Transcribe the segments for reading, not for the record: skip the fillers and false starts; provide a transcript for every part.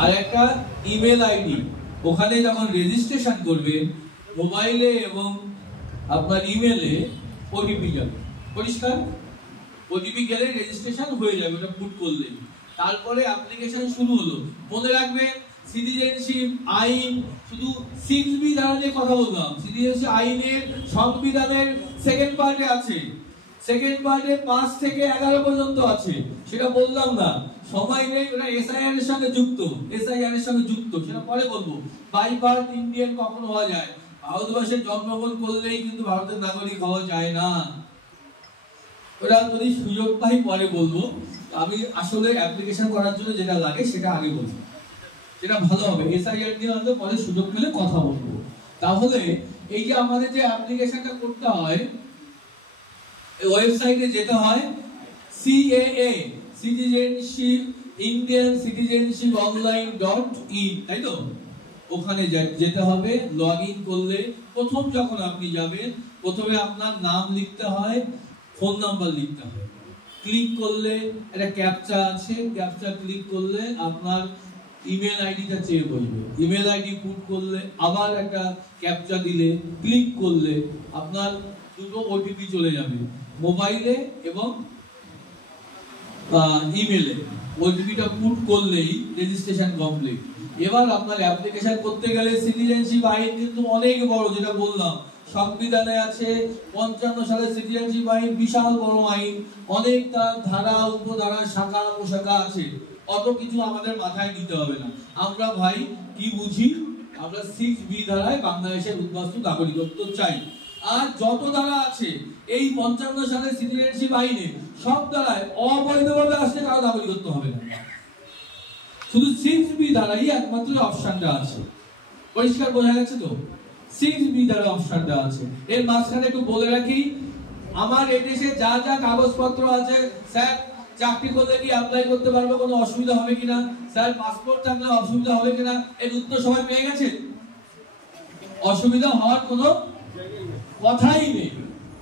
আর একটা email ID. ওখানে যখন রেজিস্ট্রেশন করবেন মোবাইলে এবং আপনার ইমেলে ওটিপি যাবে। পরিষ্কার? ওটিপি গেলে রেজিস্ট্রেশন হয়ে যাবে, ওটা পুট করলে। তারপরে অ্যাপ্লিকেশন শুরু হলো। মনে রাখবেন সিটিজেনশিপ আইন শুধু 6B ধারা নিয়ে কথা বললাম। সিটিজেনশিপ আইনের সংবিধানের সেকেন্ড পার্টে আছে, সেকেন্ড পার্টে 5 থেকে 11 পর্যন্ত আছে, সেটা বললাম না, সময় নেই। ওটা এসআইআর এর সঙ্গে যুক্ত, এসআইআর এর সঙ্গে যুক্ত, সেটা পরে বলবো। বাই বার্থ ইন্ডিয়ান কখন হওয়া যায়? ভারতবর্ষে জন্মগ্রহণ করলেই কিন্তু ভারতের নাগরিক হওয়া যায় না। ওটা যদি সুযোগ পাই পরে বলবো। আমি আসলে অ্যাপ্লিকেশন করার জন্য যেটা লাগে সেটা আগে বলবো, সেটা ভালো হবে। এসআইআর নিয়ে হয়তো পরে সুযোগ পেলে কথা বলবো। তাহলে এই যে আমাদের যে অ্যাপ্লিকেশনটা করতে হয়, ওয়েবসাইটে যেতে হয় CAA citizenship Indian citizenship online.in, তাই তো? ওখানে যেতে হবে। লগইন করলে প্রথম যখন আপনি যাবেন প্রথমে আপনার নাম লিখতে হয়, ফোন নাম্বার লিখতে হয়। ক্লিক করলে একটা ক্যাপচা আছে, ক্যাপচা ক্লিক করলে আপনার ইমেল আইডিটা চেয়ে বসবে। ইমেল আইডি পুট করলে আবার একটা ক্যাপচা দিলে ক্লিক করলে আপনার দুটো ওটিপি চলে যাবে, মোবাইলে এবং ইমেলে। ওটিপিটা পুট করলেই রেজিস্ট্রেশন কমপ্লিট। এবার আপনার অ্যাপ্লিকেশন করতে গেলে সিটিজেনশিপ আইন কিন্তু অনেক বড়, যেটা বললাম সংবিধানে আছে 55 সালের সিটিজেনশিপ আইন, বিশাল বড় আইন, অনেক তার ধারা উপধারা শাখা উপশাখা আছে। অত কিছু আমাদের মাথায় নিতে হবে না। আমরা ভাই কি বুঝি? আমরা 6B ধারায় বাংলাদেশের উদ্বাস্তু নাগরিকত্ব চাই। আর যত ধারা আছে এই 55 সালের সিটিজেনশিপ আইনে সব ধারায় অবৈধভাবে আসলে কারো নাগরিকত্ব হবে না। শুধু 6B ধারাই একমাত্র অপশনটা আছে। পরিষ্কার বোঝা গেছে তো? 6B ধারা অপশনটা আছে। এর মাঝখানে একটু বলে রাখি, আমার এই দেশে যা যা কাগজপত্র আছে, স্যার চাকরি করলে কি অ্যাপ্লাই করতে পারবে, কোনো অসুবিধা হবে কিনা, স্যার পাসপোর্ট থাকলে অসুবিধা হবে কিনা, এর উত্তর সবাই পেয়ে গেছে। অসুবিধা হওয়ার কোনো কথাই নেই।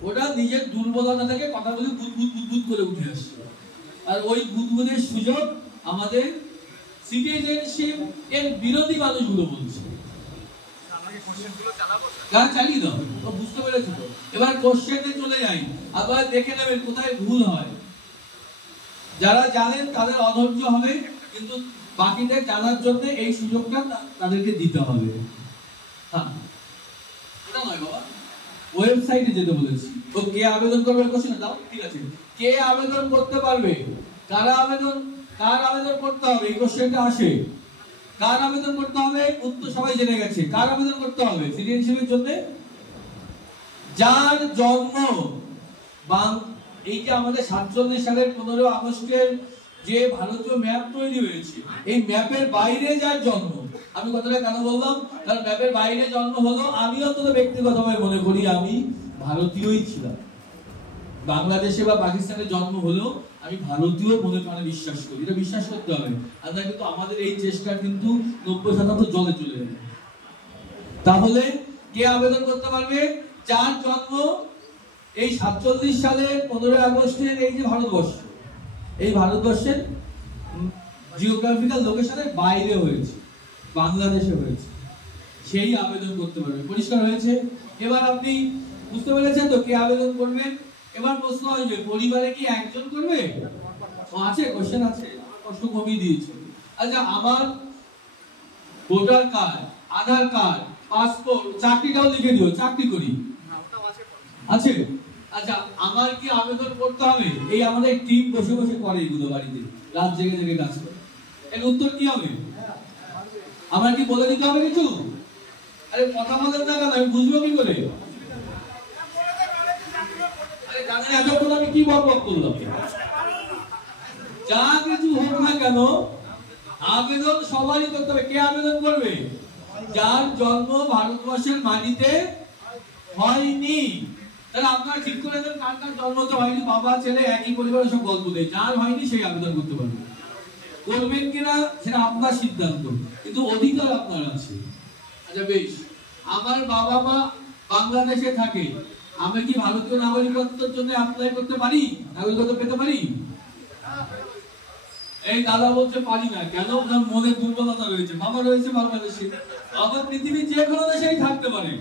ওটা নিজের দুর্বলতা থেকে কথাগুলি বুদবুদ করে উঠে আসছে। আর ওই বুদবুদের সুযোগ আমাদের সিটিজেনশিপ এর বিরোধী মানুষগুলো বলছে। চালিয়ে দাও, বুঝতে পেরেছো তো? এবার কোশ্চেনে চলে যাই, আবার দেখে নেবেন কোথায় ভুল হয়। যারা জানেন তাদের অধৈর্য হবে, কিন্তু বাকিদের জানার জন্য এই সুযোগটা তাদেরকে দিতে হবে। হ্যাঁ, ওটা নয় বাবা, ওয়েবসাইটে যেতে বলেছি। তো কে আবেদন করবে কোশ্চেন দাও, ঠিক আছে। কে আবেদন করতে পারবে? কার আবেদন করতে হবে? এই কোশ্চেনটা আসে। কার আবেদন করতে হবে? উত্তর সবাই জেনে গেছে। কার আবেদন করতে হবে সিটিজেনশিপের জন্য? যার জন্ম এই যে আমাদের 47 সালের 15 আগস্টের যে ভারতীয় ম্যাপ তৈরি হয়েছে, এই ম্যাপের বাইরে যার জন্ম। আমি কথাটা কেন বললাম? কারণ ম্যাপের বাইরে জন্ম হলো, আমি অন্তত ব্যক্তিগতভাবে মনে করি আমি ভারতীয়ই ছিলাম। বাংলাদেশে বা পাকিস্তানে জন্ম হলেও আমি ভারতীয় মনে প্রাণে বিশ্বাস করি। এটা বিশ্বাস করতে হবে, আর না কিন্তু আমাদের এই চেষ্টা কিন্তু 90% জলে চলে যাবে। তাহলে কে আবেদন করতে পারবে? যার জন্ম এই 47 সালের 15 আগস্টের এই যে ভারতবর্ষ, এই ভারতবর্ষের জিওগ্রাফিক্যাল লোকেশনের বাইরে হয়েছে, বাংলাদেশে হয়েছে, সেই আবেদন করতে পারবে। পরিষ্কার হয়েছে? এবার আপনি বুঝতে পেরেছেন তো কে আবেদন করবেন? এবার প্রশ্ন আসবে, পরিবারে কি একজন করবে? আছে, কোশ্চেন আছে, প্রশ্ন কমিয়ে দিয়েছে। আচ্ছা, আমার ভোটার কার্ড, আধার কার্ড, পাসপোর্ট, চাকরিটাও লিখে দিও, চাকরি করি আছে। আচ্ছা, আমার কি আবেদন করতে হবে? এই আমাদের টিম বসে বসে করে এগুলো, বাড়িতে রাত জেগে জেগে কাজ করে। এর উত্তর কি হবে? আমার কি বলে দিতে হবে কিছু? আরে কথা বলেন না কেন, আমি বুঝবো কি করে? আরে জানেন এতক্ষণ আমি কি বকবক করলাম? যা কিছু হোক না কেন আবেদন সবারই করতে হবে। কে আবেদন করবে? যার জন্ম ভারতবর্ষের মাটিতে হয়নি। তাহলে আপনারা ঠিক করে দেন কার কার জন্ম তো হয়নি, বাবা ছেলে একই পরিবারের সব গল্প দেয়। যার হয়নি সেই আবেদন করতে পারবে। করবেন কিনা সেটা আপনার সিদ্ধান্ত, কিন্তু অধিকার আপনার আছে। আচ্ছা বেশ, আমার বাবা মা বাংলাদেশে থাকে, আমি কি ভারতীয় নাগরিকত্বের জন্য অ্যাপ্লাই করতে পারি, নাগরিকত্ব পেতে পারি? এই দাদা বলছে পারি না, কেন? ওনার মনে দুর্বলতা রয়েছে। মামা রয়েছে বাংলাদেশে, আমার পৃথিবীর যে কোনো দেশেই থাকতে পারে।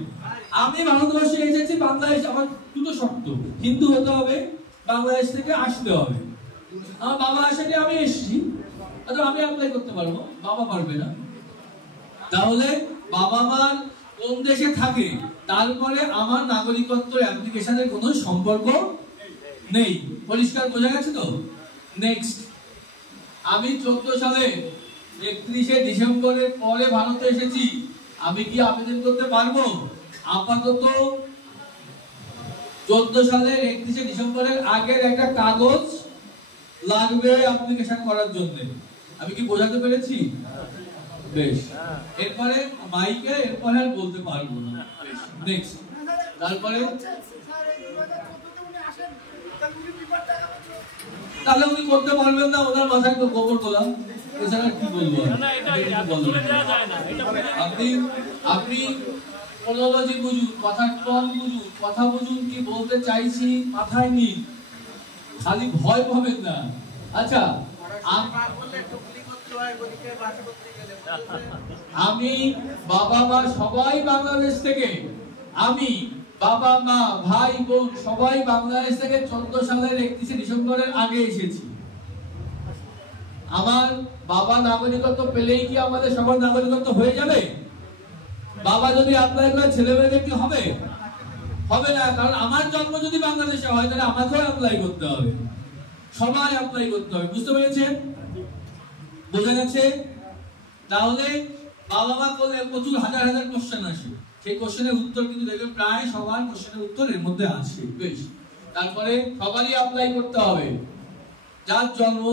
আমি ভারতবর্ষে এসেছি, বাংলাদেশ আমার দুটো শর্ত, হিন্দু হতে হবে, বাংলাদেশ থেকে আসতে হবে। আমার বাবা আসেনি, আমি এসেছি, আমি অ্যাপ্লাই করতে পারবো, বাবা পারবে না। তাহলে বাবা মার কোন দেশে থাকে তারপরে আমার নাগরিকত্ব অ্যাপ্লিকেশনের কোনো সম্পর্ক নেই। পরিষ্কার বোঝা গেছে তো? নেক্সট, আমি 14 সালে 31শে ডিসেম্বরের পরে ভারতে এসেছি, আমি কি আবেদন করতে পারবো? আপাতত 14 সালের 31শে ডিসেম্বরের আগের একটা কাগজ লাগবে অ্যাপ্লিকেশন করার জন্য। আমি কি বোঝাতে পেরেছি? বেশ, এরপরে মাইকে এরপরে আর বলতে পারবো না। নেক্সট, তারপরে তাহলে উনি করতে পারবেন না, ওনার মাথায় তো গোবর তোলাম, এছাড়া কি বলবো? আপনি ফোনোলজি বুঝুন, কথার টন বুঝুন, কথা বুঝুন, কি বলতে চাইছি মাথায় নিন, খালি ভয় পাবেন না। আচ্ছা, আমি বাবা মা সবাই বাংলাদেশ থেকে, আমি বাবা মা ভাই বোন সবাই বাংলাদেশ থেকে 14 সালের 31শে ডিসেম্বরের আগে এসেছি। আমার বাবা নাগরিকত্ব পেলেই কি আমাদের সবার নাগরিকত্ব হয়ে যাবে? বাবা যদি অ্যাপ্লাই করে ছেলে মেয়েদের কি হবে? হবে না, কারণ আমার জন্ম যদি বাংলাদেশে হয় তাহলে আমাকেও অ্যাপ্লাই করতে হবে, সবাই অ্যাপ্লাই করতে হবে। বুঝতে পেরেছেন? বোঝা গেছে? তাহলে বাবা মা করলে প্রচুর হাজার হাজার কোশ্চেন আসে, সেই কোশ্চেনের উত্তর কিন্তু দেখবেন প্রায় সবার কোশ্চেনের উত্তর এর মধ্যে আসে। বেশ, তারপরে সবারই অ্যাপ্লাই করতে হবে যার জন্ম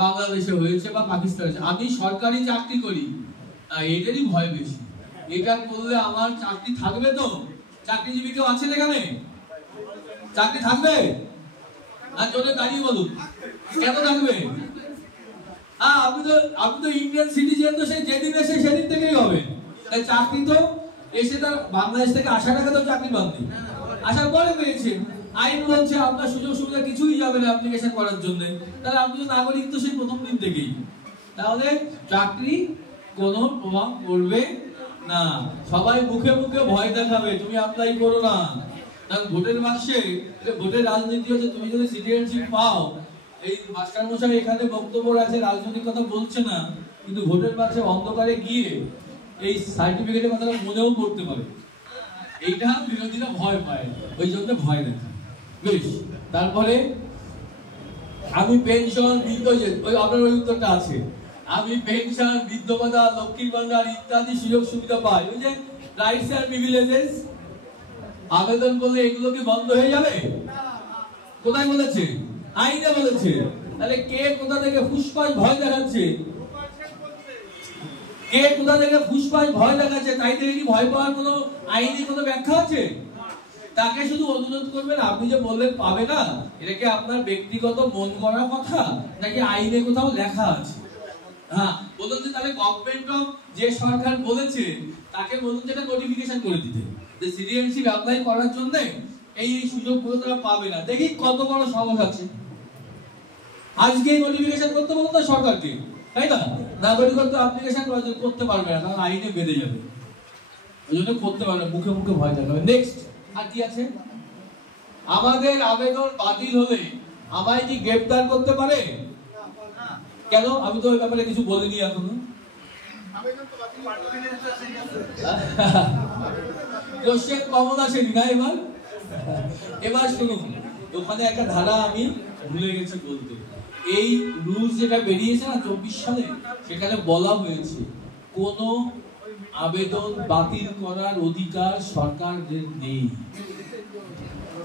বাংলাদেশে হয়েছে বা পাকিস্তানে। আমি সরকারি চাকরি করি, এটারই ভয় বেশি। এটা করলে আমার চাকরি থাকবে তো? চাকরিজীবী কেউ আছেন এখানে? চাকরি থাকবে? আর জোরে দাঁড়িয়ে বলুন, কেন থাকবে? আপনি তো ইন্ডিয়ান সিটিজেন, তো সেই যেদিন এসে সেদিন থেকেই হবে। তাই চাকরি তো এসে তার বাংলাদেশ থেকে আসার আগে তো চাকরি পাননি, আসার পরে পেয়েছে। আইন বলছে আপনার সুযোগ সুবিধা কিছুই যাবে না অ্যাপ্লিকেশন করার জন্য, তাহলে আপনি তো নাগরিক তো সেই প্রথম দিন থেকেই। তাহলে চাকরি কোনো প্রভাব পড়বে না। সবাই মুখে মুখে ভয় দেখাবে তুমি অ্যাপ্লাই করো না, কারণ ভোটের বাক্সে, ভোটের রাজনীতি হচ্ছে তুমি যদি সিটিজেনশিপ পাও, এই মাস্টার মশাই এখানে বক্তব্য আছে, রাজনৈতিক কথা বলছে না, কিন্তু ভোটের বাক্সে অন্ধকারে গিয়ে এই সার্টিফিকেটের কথা মনেও করতে পারে। এইটা বিরোধীরা ভয় পায়, ওই জন্য ভয় দেখায়। বেশ, তারপরে আমি পেনশন, বৃদ্ধ, ওই আপনার ওই উত্তরটা আছে, আমি পেনশন, বৃদ্ধ ভাতা, লক্ষ্মীর ভান্ডার ইত্যাদি সুযোগ সুবিধা পাই। ওই যে রাইটস এন্ড প্রিভিলেজেস, আবেদন করলে এগুলো কি বন্ধ হয়ে যাবে? কোথায় বলেছে? আইনে বলেছে। তাহলে কে কোথা থেকে ফুসফাস ভয় দেখাচ্ছে? কে কোথা থেকে ফুসফাস ভয় দেখাচ্ছে? তাই থেকে কি ভয় পাওয়ার কোনো আইনি কোনো ব্যাখ্যা আছে? তাকে শুধু অনুরোধ করবেন, আপনি যে বললেন পাবে না, এটা কি আপনার ব্যক্তিগত মন করা কথা নাকি আইনে কোথাও লেখা আছে? হ্যাঁ, বলুন যে তাহলে গভর্নমেন্ট অফ যে সরকার বলেছে তাকে বলুন যেটা নোটিফিকেশন করে দিতে, যে সিটিজেনশিপ অ্যাপ্লাই করার জন্য এই সুযোগগুলো তারা পাবে না। দেখি কত বড় সাহস আছে। আজকে নোটিফিকেশন করতে বলুন না সরকারকে, তাই না? নাগরিকত্ব অ্যাপ্লিকেশন করতে পারবে না, কারণ আইনে বেঁধে যাবে, ওই জন্য করতে পারবে, মুখে মুখে ভয় দেখাবে। নেক্সট, আর কি আছে? আমাদের আবেদন বাতিল হলে আমায় কি গ্রেফতার করতে পারে? কেন? আমি তো ওই ব্যাপারে কিছু বলিনি এখনো। কোশ্চেন কমন আসেনি না এবার? এবার শুনুন, ওখানে একটা ধারা আমি ভুলে গেছি বলতে। এই রুলস যেটা বেরিয়েছে না 24 সালে, সেখানে বলা হয়েছে কোন আবেদন বাতিল করার অধিকার সরকারের নেই।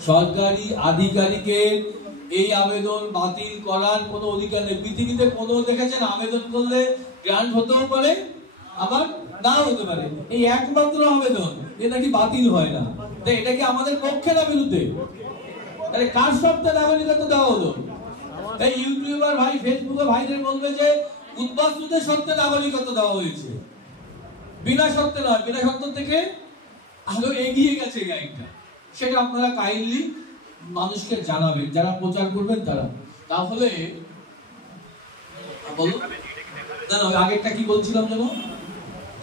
সরকারি আধিকারিকের এই আবেদন বাতিল করার কোনো অধিকার নেই। পৃথিবীতে কোনো দেখেছেন আবেদন করলে গ্রান্ট হতেও পারে আবার নাও হতে পারে, এই একমাত্র আবেদন এটা কি বাতিল হয় না। তাই এটা কি আমাদের পক্ষে না বিরুদ্ধে? তাহলে কার শর্তে নাগরিকত্ব দেওয়া হলো? এই ইউটিউবার ভাই, ফেসবুকে ভাইদের বলবে যে উদ্বাস্তুদের শর্তে নাগরিকত্ব দেওয়া হয়েছে, বিনা শর্তে নয়। বিনা শর্ত থেকে আরো এগিয়ে গেছে গাইডটা, সেটা আপনারা কাইন্ডলি মানুষকে জানাবেন, যারা প্রচার করবেন তারা। তাহলে বলো না না, আগেরটা কি বলছিলাম জানো,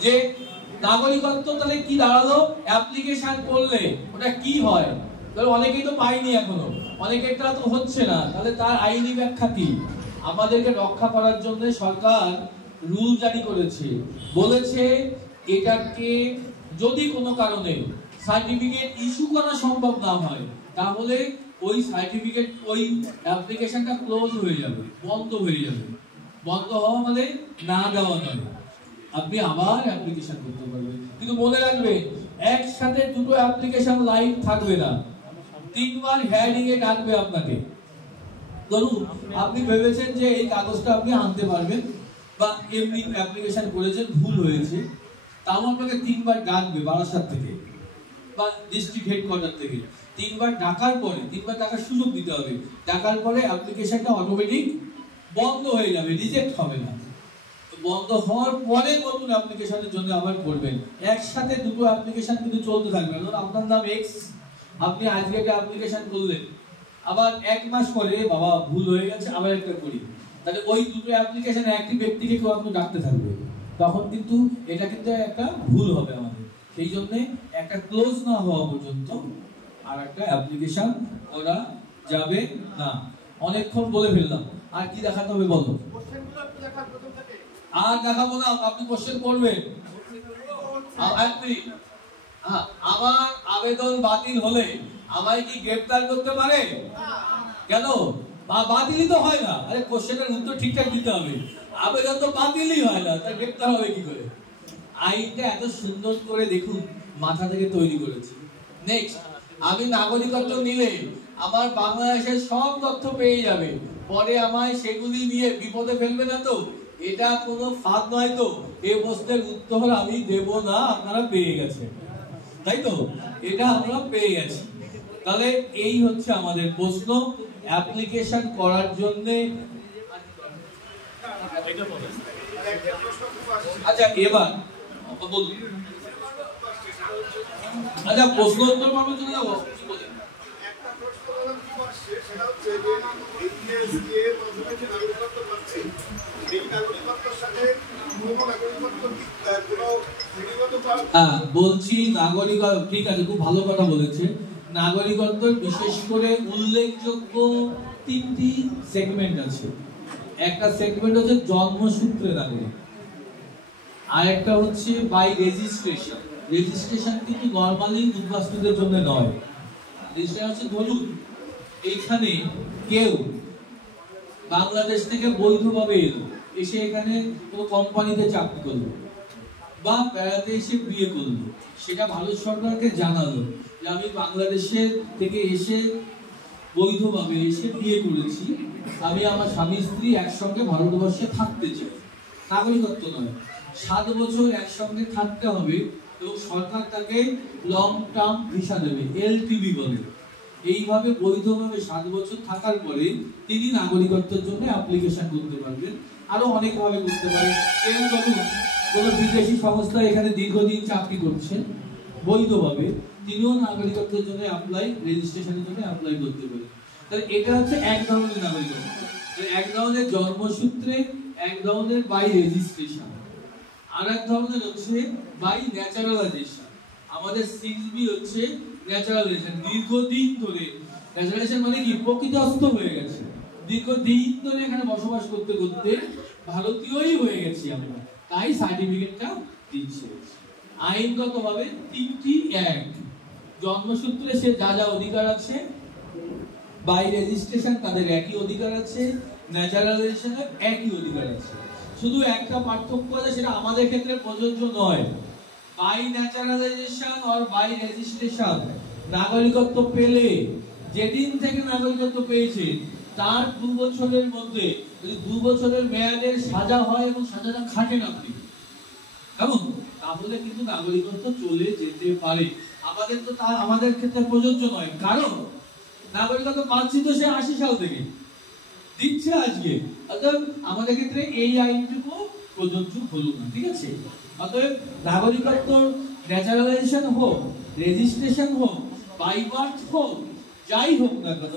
যে নাগরিকত্ব তাহলে কি দাঁড়ালো, অ্যাপ্লিকেশন করলে ওটা কি হয়, তাহলে অনেকেই তো পাইনি এখনো, অনেকেরটা তো হচ্ছে না, তাহলে তার আইনি ব্যাখ্যা কি? আমাদেরকে রক্ষা করার জন্য সরকার রুল জারি করেছে, বলেছে এটাকে যদি কোনো কারণে সার্টিফিকেট ইস্যু করা সম্ভব না হয়, তাহলে ওই সার্টিফিকেট ওই অ্যাপ্লিকেশনটা ক্লোজ হয়ে যাবে, বন্ধ হয়ে যাবে। বন্ধ হওয়া মানে না দেওয়া নয়, আপনি আবার অ্যাপ্লিকেশন করতে পারবেন। কিন্তু মনে রাখবেন, একসাথে দুটো অ্যাপ্লিকেশন লাইভ থাকবে না, 3 বার হেয়ারিং এ ডাকবে আপনাকে। ধরুন আপনি ভেবেছেন যে এই কাগজটা আপনি আনতে পারবেন, বা এমনি অ্যাপ্লিকেশন করেছেন, ভুল হয়েছে, তাও আপনাকে 3 বার ডাকবে বারাসাত থেকে বা ডিস্ট্রিক্ট হেডকোয়ার্টার থেকে। 3 বার ডাকার পরে, 3 বার ডাকার সুযোগ দিতে হবে, ডাকার পরে অ্যাপ্লিকেশনটা অটোমেটিক বন্ধ হয়ে যাবে, রিজেক্ট হবে না। বন্ধ হওয়ার পরে নতুন অ্যাপ্লিকেশনের জন্য আবার করবেন। একসাথে দুটো অ্যাপ্লিকেশন কিন্তু চলতে থাকবে। ধরুন আপনার নাম এক্স, আপনি আজকে একটা অ্যাপ্লিকেশন করলেন, আবার 1 মাস পরে বাবা ভুল হয়ে গেছে, আবার একটা করি, তাহলে ওই দুটো অ্যাপ্লিকেশন একই ব্যক্তিকে কেউ আপনি ডাকতে থাকবে, তখন কিন্তু এটা কিন্তু একটা ভুল হবে আমাদের। সেই জন্য একটা ক্লোজ না হওয়া পর্যন্ত আর একটা অ্যাপ্লিকেশন করা যাবে না। অনেকক্ষণ বলে ফেললাম, আর কি দেখাতে হবে বলো? আর দেখাবো না, আপনি কোশ্চেন করবেন। আমার আবেদন বাতিল হলে আমায় কি গ্রেফতার করতে পারে? কেন? বাতিলই তো হয় না। আরে কোশ্চেনের উত্তর ঠিকঠাক দিতে হবে, আবেদন তো বাতিলই হয় না, তাই গ্রেফতার হবে কি করে? আইনটা এত সুন্দর করে দেখুন, মাথা থেকে তৈরি করেছে। নেক্সট, আমি নাগরিকত্ব নিলে আমার বাংলাদেশের সব তথ্য পেয়ে যাবে, পরে আমায় সেগুলি নিয়ে বিপদে ফেলবে না তো? এটা কোনো ফাঁদ নয় তো? এই প্রশ্নের উত্তর আমি দেব না, আপনারা পেয়ে গেছেন, তাই তো? এটা আমরা পেয়ে গেছি। তাহলে এই হচ্ছে আমাদের প্রশ্ন। অ্যাপ্লিকেশন করার জন্য আচ্ছা এবার বলুন, আচ্ছা প্রশ্ন উত্তর পাবো চলে যাবো। হ্যাঁ বলছি, নাগরিকত্ব ঠিক আছে, খুব ভালো কথা বলেছে। নাগরিকত্ব বিশেষ করে উল্লেখযোগ্য 3টি সেগমেন্ট আছে। একটা সেগমেন্ট হচ্ছে জন্মসূত্রে নাগরিক, আর একটা হচ্ছে বাই রেজিস্ট্রেশন। রেজিস্ট্রেশন কিন্তু নরমালি উদ্বাস্তুদের জন্য নয়। রেজিস্ট্রেশন হচ্ছে ধরুন এইখানে কেউ বাংলাদেশ থেকে বৈধভাবে এলো, এসে এখানে কোনো কোম্পানিতে চাকরি করলো বা বেড়াতে এসে বিয়ে করলো, সেটা ভারত সরকারকে জানালো যে আমি বাংলাদেশের থেকে এসে বৈধভাবে এসে বিয়ে করেছি, আমি আমার স্বামী স্ত্রী একসঙ্গে ভারতবর্ষে থাকতে চাই। নাগরিকত্ব নয়, 7 বছর একসঙ্গে থাকতে হবে এবং সরকার তাকে লং টার্ম ভিসা দেবে, এলটিভি বলে। এইভাবে বৈধভাবে 7 বছর থাকার পরে তিনি নাগরিকত্বের জন্য অ্যাপ্লিকেশন করতে পারবেন। আরো অনেকভাবে করতে পারেন। কেউ ধরুন কোনো বিদেশি সংস্থা এখানে দীর্ঘদিন চাকরি করছেন বৈধভাবে, তিনিও নাগরিকত্বের জন্য অ্যাপ্লাই, রেজিস্ট্রেশনের জন্য অ্যাপ্লাই করতে পারেন। তাহলে এটা হচ্ছে এক ধরনের নাগরিকত্ব, এক ধরনের জন্মসূত্রে, এক ধরনের বাই রেজিস্ট্রেশন, আর এক ধরনের হচ্ছে বাই ন্যাচারালাইজেশন। আমাদের 6B হচ্ছে ন্যাচারালাইজেশন, দীর্ঘদিন ধরে। ন্যাচারালাইজেশন মানে কি? প্রকৃতস্থ হয়ে গেছে, দীর্ঘদিন ধরে এখানে বসবাস করতে করতে ভারতীয়ই হয়ে গেছি আমরা, তাই সার্টিফিকেটটা দিচ্ছে। আইনগতভাবে 3টি এক। জন্মসূত্রে সে যা যা অধিকার আছে, বাই রেজিস্ট্রেশন তাদের একই অধিকার আছে, ন্যাচারালাইজেশনের একই অধিকার আছে। শুধু একটা পার্থক্য আছে, সেটা আমাদের ক্ষেত্রে প্রযোজ্য নয়। বাই ন্যাচারালাইজেশন আর বাই রেজিস্ট্রেশন নাগরিকত্ব পেলে, যেদিন থেকে নাগরিকত্ব পেয়েছে তার 2 বছরের মধ্যে যদি 2 বছরের মেয়াদের সাজা হয় এবং সাজাটা খাটেন আপনি, কেমন, তাহলে কিন্তু নাগরিকত্ব চলে যেতে পারে। আমাদের তো তা আমাদের ক্ষেত্রে প্রযোজ্য নয়, কারণ নাগরিকত্ব পাচ্ছি তো সে 80 সাল থেকে দিচ্ছে আজকে, অতএব আমাদের ক্ষেত্রে এই আইনটুকু প্রযোজ্য হলো না। ঠিক আছে? অতএব নাগরিকত্ব ন্যাচারালাইজেশন হোক, রেজিস্ট্রেশন হোক, বাই বার্থ হোক, যাই হোক না কেন,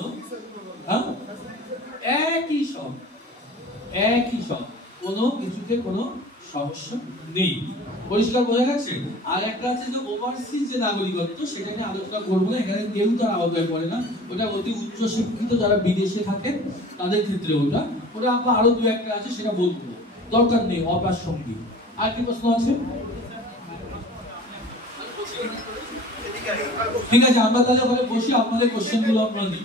একই সব, একই সব। কোনো কিছুতে কোনো সমস্যা নেই। পরিষ্কার বোঝা গেছে? আর একটা আছে যে ওভারসিজ যে নাগরিকত্ব, সেটা নিয়ে আলোচনা করবো না, এখানে কেউ তার আওতায় পড়ে না, ওটা অতি উচ্চ শিক্ষিত যারা বিদেশে থাকেন তাদের ক্ষেত্রে ওটা আমরা আরো দু একটা আছে সেটা বলবো, দরকার নেই, অপ্রাসঙ্গিক। আর কি প্রশ্ন আছে? ঠিক আছে, আমরা তাহলে ওখানে বসি, আপনাদের কোশ্চেন গুলো আমরা নিই।